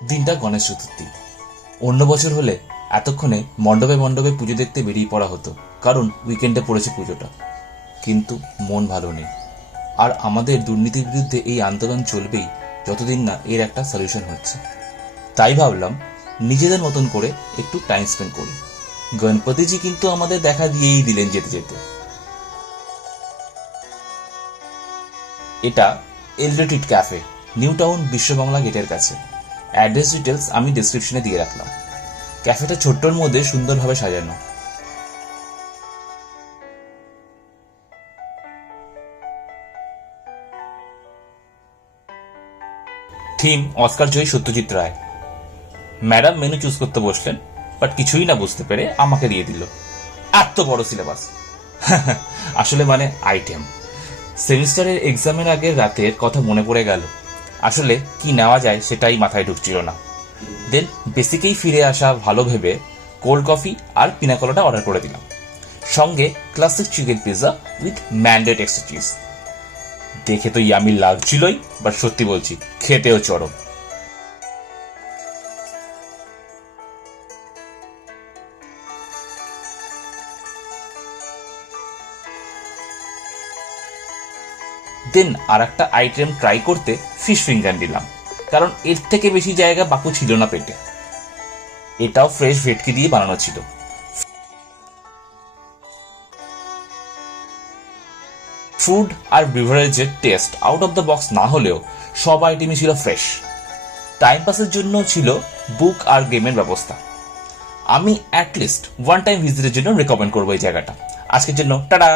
দিনটা গণেশ চতুর্থী। অন্য বছর হলে এতক্ষণে মণ্ডপে মণ্ডপে পুজো দেখতে বেরিয়ে পড়া হতো, কারণ উইকেন্ডে পড়েছে পুজোটা। কিন্তু মন ভালো নেই, আর আমাদের দুর্নীতির বিরুদ্ধে এই আন্দোলন চলবেই যতদিন না এর একটা সলিউশন হচ্ছে। তাই ভাবলাম নিজেদের মতন করে একটু টাইম স্পেন্ড করি। গণপতিজি কিন্তু আমাদের দেখা দিয়েই দিলেন যেতে যেতে। এটা এলডোটিট ক্যাফে, নিউ টাউন বিশ্ববাংলা গেটের কাছে। অ্যাড্রেস ডিটেলস আমি ডেসক্রিপশনে দিয়ে রাখলাম। ক্যাফেটা ছোট্টর মধ্যে সুন্দরভাবে সাজানো। থিম অস্কার জয়ী Satyajit Ray. Madam menu choose করতে বসলেন, বাট কিছুই না বুঝতে পেরে আমাকে দিয়ে দিল। এত বড় সিলেবাস! আসলে মানে আইটেম। সেমিস্টারের এক্সামের আগের রাতের কথা মনে পড়ে গেল। আসলে কি নেওয়া যায় সেটাই মাথায় ঢুকছিল না। দেন বেসিকেই ফিরে আসা ভালো ভেবে কোল্ড কফি আর পিনাকলাটা অর্ডার করে দিলাম, সঙ্গে classic chicken pizza with mended extra cheese. দেখে তো ইয়ামি লাগছিলই, বাট সত্যি বলছি খেতেও চরম। দেন আর একটা আইটেম ট্রাই করতে ফিশ ফিঙ্গার নিলাম, কারণ এর থেকে বেশি জায়গা বাকু ছিল না পেটে। এটাও ফ্রেশ ভেটকি দিয়ে বানানো ছিল। ফুড আর বিভারেজের taste out of the box না হলেও সব আইটেমই ছিল ফ্রেশ। টাইম পাসের জন্য ছিল বুক আর গেমের ব্যবস্থা। আমি অ্যাটলিস্ট ওয়ান টাইম ভিজিটের জন্য রেকমেন্ড করবো এই জায়গাটা। আজকের জন্য টাটা।